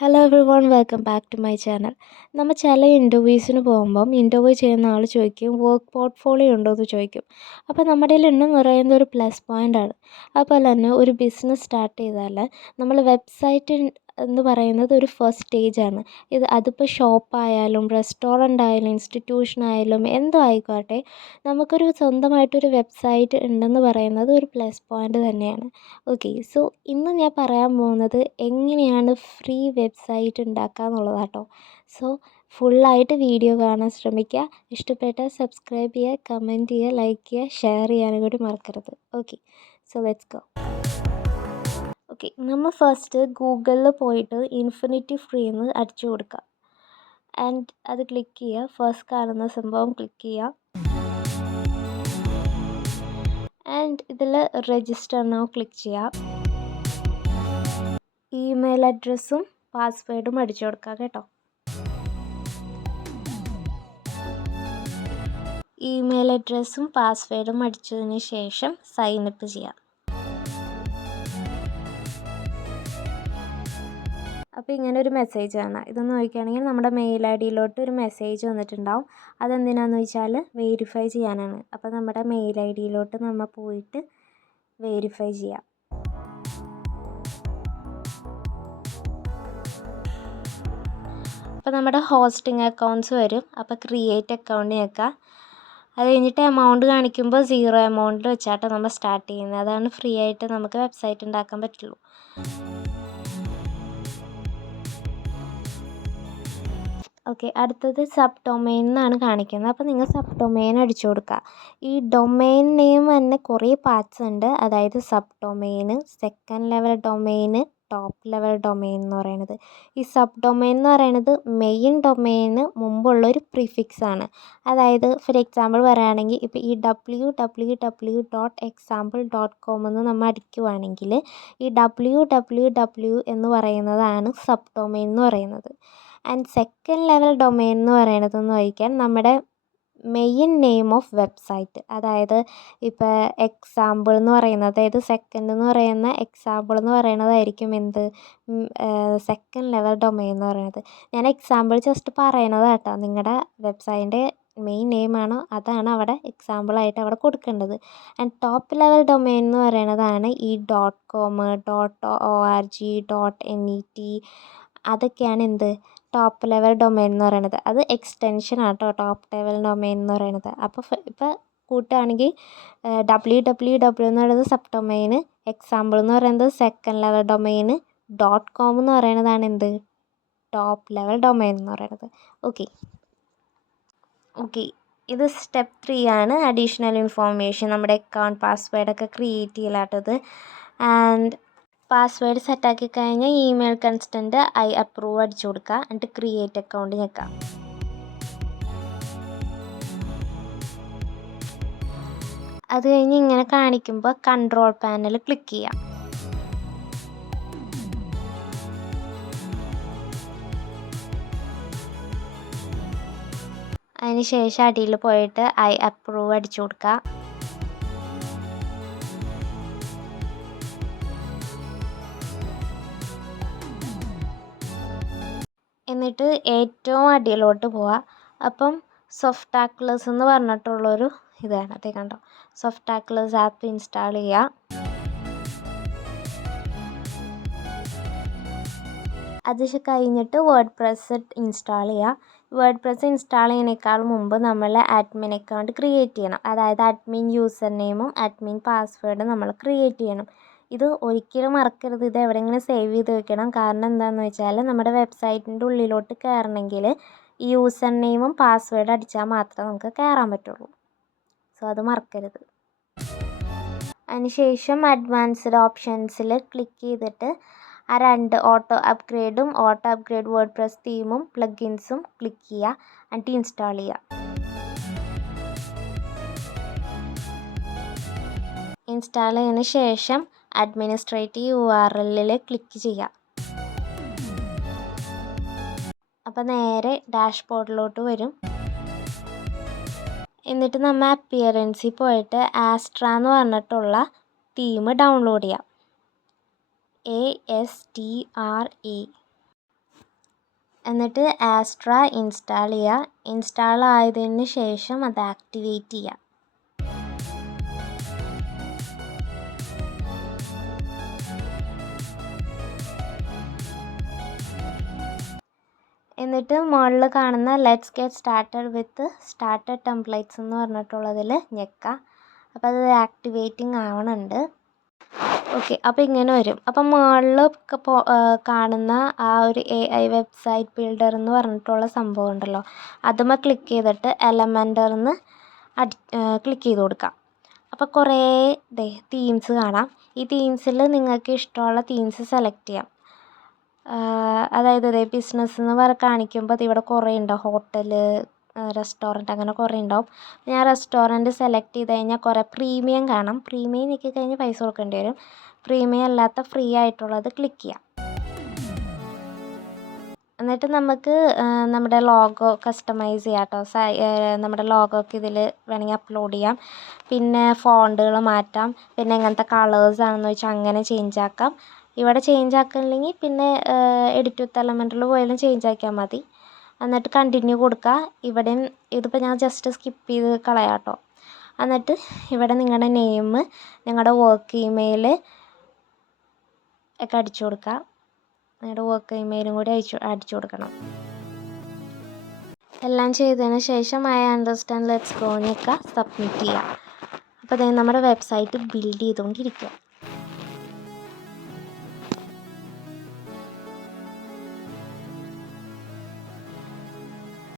Hello everyone welcome back to my channel. നമ്മൾ ചില ഇൻ്റർവ്യൂസിന് പോകുമ്പം ഇൻ്റർവ്യൂ ചെയ്യുന്ന ആൾ ചോദിക്കും വർക്ക് പോർട്ട്ഫോളിയോ ഉണ്ടോ എന്ന് ചോദിക്കും. അപ്പോൾ നമ്മുടെ കയ്യിൽ ഉണ്ടെന്ന് പറയുന്നത് ഒരു പ്ലസ് പോയിൻ്റാണ്. അതുപോലെ തന്നെ ഒരു ബിസിനസ് സ്റ്റാർട്ട് ചെയ്താൽ നമ്മൾ വെബ്സൈറ്റ് എന്ന് പറയുന്നത് ഒരു ഫസ്റ്റ് സ്റ്റേജാണ്. അതിപ്പോൾ ഷോപ്പായാലും റെസ്റ്റോറൻ്റ് ആയാലും ഇൻസ്റ്റിറ്റ്യൂഷൻ ആയാലും എന്തോ ആയിക്കോട്ടെ, നമുക്കൊരു സ്വന്തമായിട്ടൊരു വെബ്സൈറ്റ് ഉണ്ടെന്ന് പറയുന്നത് ഒരു പ്ലസ് പോയിൻ്റ് തന്നെയാണ്. ഓക്കെ, സോ ഇന്ന് ഞാൻ പറയാൻ പോകുന്നത് എങ്ങനെയാണ് ഫ്രീ വെബ്സൈറ്റ് ഉണ്ടാക്കുക എന്നുള്ളതാണ് കേട്ടോ. സോ ഫുള്ളായിട്ട് വീഡിയോ കാണാൻ ശ്രമിക്കുക. ഇഷ്ടപ്പെട്ടാൽ സബ്സ്ക്രൈബ് ചെയ്യുക, കമൻറ്റ് ചെയ്യുക, ലൈക്ക് ചെയ്യുക, ഷെയർ ചെയ്യാനും കൂടി മറക്കരുത്. Okay, so let's go. Okay, നമ്മൾ ഫസ്റ്റ് ഗൂഗിളിൽ പോയിട്ട് ഇൻഫിനിറ്റി ഫ്രീ എന്ന് അടിച്ചു കൊടുക്കുക. ആൻഡ് അത് ക്ലിക്ക് ചെയ്യുക. ഫസ്റ്റ് കാണുന്ന സംഭവം ക്ലിക്ക് ചെയ്യുക. ആൻഡ് ഇതിൽ രജിസ്റ്റർ നൗ ക്ലിക്ക് ചെയ്യുക. ഇമെയിൽ അഡ്രസ്സും പാസ്വേഡും അടിച്ചു കൊടുക്കുക കേട്ടോ. ഇമെയിൽ അഡ്രസ്സും പാസ്വേഡും അടിച്ചതിന് ശേഷം സൈനപ്പ് ചെയ്യാം. അപ്പോൾ ഇങ്ങനെ ഒരു മെസ്സേജ് കാണാം. ഇതൊന്ന് നോക്കുകയാണെങ്കിൽ നമ്മുടെ മെയിൽ ഐ ഡിയിലോട്ട് ഒരു മെസ്സേജ് വന്നിട്ടുണ്ടാവും. അതെന്തിനാണെന്ന് വെച്ചാൽ വെരിഫൈ ചെയ്യാനാണ്. അപ്പോൾ നമ്മുടെ മെയിൽ ഐ ഡിയിലോട്ട് നമ്മൾ പോയിട്ട് വെരിഫൈ ചെയ്യാം. അപ്പോൾ നമ്മുടെ ഹോസ്റ്റിംഗ് അക്കൗണ്ട്സ് വരും. അപ്പോൾ ക്രിയേറ്റ് അക്കൗണ്ട് ഞെക്കുക. അത് കഴിഞ്ഞിട്ട് എമൗണ്ട് കാണിക്കുമ്പോൾ 0 എമൗണ്ടിൽ വെച്ചാട്ടോ നമ്മൾ സ്റ്റാർട്ട് ചെയ്യുന്നത്. അതാണ് ഫ്രീ ആയിട്ട് നമുക്ക് വെബ്സൈറ്റ് ഉണ്ടാക്കാൻ പറ്റുള്ളൂ. ഓക്കെ, അടുത്തത് സബ് ഡൊമെയിൻ എന്നാണ് കാണിക്കുന്നത്. അപ്പോൾ നിങ്ങൾ സബ് ഡൊമെയിൻ അടിച്ചു കൊടുക്കുക. ഈ ഡൊമെയിൻ നെയിം തന്നെ കുറേ പാർട്സ് ഉണ്ട്. അതായത് sub domain, second level domain, top level domain എന്ന് പറയുന്നത്. ഈ സബ് ഡൊമെയിൻ എന്ന് പറയുന്നത് മെയിൻ ഡൊമെയിന് മുമ്പുള്ളൊരു പ്രിഫിക്സ് ആണ്. അതായത് ഫോർ എക്സാമ്പിൾ പറയുകയാണെങ്കിൽ ഇപ്പോൾ ഈ www.example.com എന്ന് നമ്മൾ അടിക്കുവാണെങ്കിൽ ഈ www എന്ന് പറയുന്നതാണ് സബ് ഡൊമെയിൻ എന്ന് പറയുന്നത്. ആൻഡ് സെക്കൻഡ് ലെവൽ ഡൊമെയിൻ എന്ന് പറയുന്നതെന്ന് ചോദിക്കാൻ നമ്മുടെ മെയിൻ നെയിം ഓഫ് വെബ്സൈറ്റ്. അതായത് ഇപ്പോൾ എക്സാമ്പിൾ എന്ന് പറയുന്നത്, അതായത് സെക്കൻഡ് എന്ന് പറയുന്ന എക്സാമ്പിൾ എന്ന് പറയുന്നതായിരിക്കും എന്ത് സെക്കൻഡ് ലെവൽ ഡൊമെയിൻ എന്ന് പറയുന്നത്. ഞാൻ എക്സാമ്പിൾ ജസ്റ്റ് പറയണത് കേട്ടോ. നിങ്ങളുടെ വെബ്സൈറ്റിൻ്റെ മെയിൻ നെയിമാണോ അതാണ് അവിടെ എക്സാമ്പിളായിട്ട് അവിടെ കൊടുക്കേണ്ടത്. ആൻഡ് ടോപ്പ് ലെവൽ ഡൊമെയിൻ എന്ന് പറയുന്നതാണ് ഈ .com, .org, .net അതൊക്കെയാണ് എന്ത് ടോപ്പ് ലെവൽ ഡൊമെയിൻ എന്ന് പറയുന്നത്. അത് എക്സ്റ്റൻഷൻ ആട്ടോ ടോപ്പ് ലെവൽ ഡൊമെയിൻ എന്ന് പറയുന്നത്. അപ്പോൾ ഇപ്പോൾ കൂട്ടുകയാണെങ്കിൽ www എന്ന് പറയുന്നത് സബ് ഡൊമെയിൻ, എക്സാമ്പിൾ എന്ന് പറയുന്നത് സെക്കൻഡ് ലെവൽ ഡൊമെയിൻ, .com എന്ന് പറയുന്നതാണ് എന്ത് ടോപ്പ് ലെവൽ ഡൊമെയിൻ എന്ന് പറയുന്നത്. ഓക്കെ, ഇത് സ്റ്റെപ്പ് 3 ആണ്. അഡീഷണൽ ഇൻഫോർമേഷൻ നമ്മുടെ അക്കൗണ്ട് പാസ്വേഡൊക്കെ ക്രിയേറ്റ് ചെയ്യലാട്ടത്. ആൻഡ് പാസ്വേഡ് സെറ്റാക്കി കഴിഞ്ഞാൽ ഇമെയിൽ കൺസ്റ്റൻറ്റ് ഐ അപ്രൂവ് അടിച്ചു കൊടുക്കുക. എന്നിട്ട് ക്രിയേറ്റ് അക്കൗണ്ട് ഞെക്കാം. അത് കഴിഞ്ഞ് ഇങ്ങനെ കാണിക്കുമ്പോൾ കൺട്രോൾ പാനൽ ക്ലിക്ക് ചെയ്യാം. അതിന് ശേഷം അടിയിൽ പോയിട്ട് ഐ അപ്രൂവ് അടിച്ചു കൊടുക്കുക. എന്നിട്ട് ഏറ്റവും അടിയിലോട്ട് പോവുക. അപ്പം സോഫ്റ്റാക്ലേഴ്സ് എന്ന് പറഞ്ഞിട്ടുള്ളൊരു ഇതാണ്. അതേ കണ്ടോ, സോഫ്റ്റാക്ലേഴ്സ് ആപ്പ് ഇൻസ്റ്റാൾ ചെയ്യുക. അത് കഴിഞ്ഞിട്ട് വേർഡ് പ്രസ് ഇൻസ്റ്റാൾ ചെയ്യുക. വേർഡ് പ്രസ് ഇൻസ്റ്റാൾ ചെയ്യുന്നതിനേക്കാൾ മുമ്പ് നമ്മൾ അഡ്മിൻ അക്കൗണ്ട് ക്രിയേറ്റ് ചെയ്യണം. അതായത് അഡ്മിൻ യൂസർ നെയിമും അഡ്മിൻ പാസ്വേഡും നമ്മൾ ക്രിയേറ്റ് ചെയ്യണം. ഇത് ഒരിക്കലും മറക്കരുത്. ഇത് എവിടെയെങ്കിലും സേവ് ചെയ്ത് വെക്കണം. കാരണം എന്താണെന്ന് വെച്ചാൽ നമ്മുടെ വെബ്സൈറ്റിൻ്റെ ഉള്ളിലോട്ട് കയറണമെങ്കിൽ ഈ യൂസർ നെയിമും പാസ്വേഡും അടിച്ചാൽ മാത്രമേ നമുക്ക് കയറാൻ പറ്റുള്ളൂ. സോ അത് മറക്കരുത്. അതിനുശേഷം അഡ്വാൻസ്ഡ് ഓപ്ഷൻസിൽ ക്ലിക്ക് ചെയ്തിട്ട് ആ 2 ഓട്ടോ അപ്ഗ്രേഡ് വേർഡ് പ്രസ് തീമും പ്ലഗിൻസും ക്ലിക്ക് ചെയ്യുക. എന്നിട്ട് ഇൻസ്റ്റാൾ ചെയ്യുക. ഇൻസ്റ്റാൾ ചെയ്തതിന് ശേഷം അഡ്മിനിസ്ട്രേറ്റീവ് URL ക്ലിക്ക് ചെയ്യുക. അപ്പോൾ നേരെ ഡാഷ്ബോർഡിലോട്ട് വരും. എന്നിട്ട് നമ്മൾ അപ്പിയറൻസിൽ പോയിട്ട് ആസ്ട്ര എന്ന് പറഞ്ഞിട്ടുള്ള തീം ഡൗൺലോഡ് ചെയ്യാം. ASTRA എന്നിട്ട് ആസ്ട്ര ഇൻസ്റ്റാൾ ചെയ്യുക. ഇൻസ്റ്റാൾ ആയതിന് ശേഷം അത് ആക്ടിവേറ്റ് ചെയ്യുക. എന്നിട്ട് മുകളിൽ കാണുന്ന let's get started with started templates എന്ന് പറഞ്ഞിട്ടുള്ളതിൽ ഞെക്കുക. അപ്പോൾ അത് ആക്ടിവേറ്റിംഗ് ആവണുണ്ട്. ഓക്കെ, അപ്പോൾ ഇങ്ങനെ വരും. അപ്പം മുകളിൽ കാണുന്ന ആ ഒരു AI വെബ്സൈറ്റ് ബിൽഡർ എന്ന് പറഞ്ഞിട്ടുള്ള സംഭവം ഉണ്ടല്ലോ, അതുമ്മ ക്ലിക്ക് ചെയ്തിട്ട് എലമെൻറ്ററിന്ന് ക്ലിക്ക് ചെയ്ത് കൊടുക്കാം. അപ്പോൾ കുറേ തീംസ് കാണാം. ഈ തീംസിൽ നിങ്ങൾക്ക് ഇഷ്ടമുള്ള തീംസ് സെലക്ട് ചെയ്യാം. അതായത് ബിസിനസ് എന്ന് കാണിക്കുമ്പോൾ ഇവിടെ കുറേ ഉണ്ടാവും. ഹോട്ടൽ, റെസ്റ്റോറൻറ്റ്, അങ്ങനെ കുറേ ഉണ്ടാവും. ഞാൻ റെസ്റ്റോറൻറ്റ് സെലക്ട് ചെയ്ത് കഴിഞ്ഞാൽ കുറേ പ്രീമിയം കാണാം. പ്രീമിയം ഞെക്കി കഴിഞ്ഞാൽ പൈസ കൊടുക്കേണ്ടി വരും. പ്രീമിയം അല്ലാത്ത ഫ്രീ ആയിട്ടുള്ളത് ക്ലിക്ക് ചെയ്യാം. എന്നിട്ട് നമുക്ക് നമ്മുടെ ലോഗോ കസ്റ്റമൈസ് ചെയ്യാം കേട്ടോ. നമ്മുടെ ലോഗോ ഒക്കെ ഇതിൽ വേണമെങ്കിൽ അപ്ലോഡ് ചെയ്യാം. പിന്നെ ഫോണ്ടുകൾ മാറ്റാം. പിന്നെ എങ്ങനത്തെ കളേഴ്സാണെന്ന് വെച്ചാൽ അങ്ങനെ ചേഞ്ച് ആക്കാം. ഇവിടെ ചേഞ്ച് ആക്കണില്ലെങ്കിൽ പിന്നെ എഡിറ്റ് വിത്ത് എലമെൻറ്ററിൽ പോയാലും ചേഞ്ച് ആക്കിയാൽ മതി. എന്നിട്ട് കണ്ടിന്യൂ കൊടുക്കുക. ഇവിടെയും ഇതിപ്പോൾ ഞാൻ ജസ്റ്റ് സ്കിപ്പ് ചെയ്ത് കളയാം കേട്ടോ. എന്നിട്ട് ഇവിടെ നിങ്ങളുടെ നെയിം, നിങ്ങളുടെ വർക്ക് ഇമെയിൽ ഒക്കെ അടിച്ചു കൊടുക്കുക. നിങ്ങളുടെ വർക്ക് ഇമെയിലും കൂടി അടിച്ചു കൊടുക്കണം. എല്ലാം ചെയ്തതിന് ശേഷം ഐ അണ്ടർസ്റ്റാൻഡ് ലെറ്റ്സ് ഗോ ഞെക്കുക, സബ്മിറ്റ് ചെയ്യുക. അപ്പോൾ നമ്മുടെ വെബ്സൈറ്റ് ബിൽഡ് ചെയ്തുകൊണ്ടിരിക്കുക.